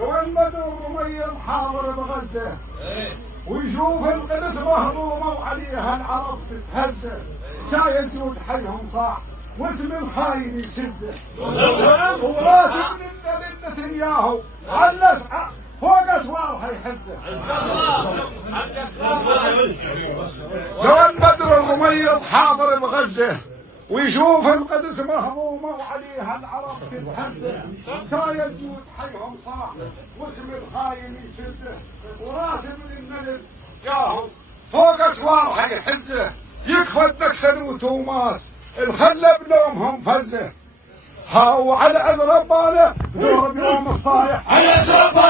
وين بدر وميم حاضر بغزة ويشوف القدس مهضومة وعليها العرب تتهزه شايل جود حيهم صاح واسم الخاين يشزه وراس ابن النبي نتنياهو على فوق اسوارها يحزه وين بدر وميم حاضر بغزة ويشوف القدس مهضومة وعليها العرب تتهزه شايل جود حيهم صاح واسم الخاين يشزه وراس ابن النبي ياهو فوق اسوارها يحزه يكفى نكسن وتوماس الخلة بنومهم فزه هاو على عز ربانه ضرب يوم الصايح على عز ربانه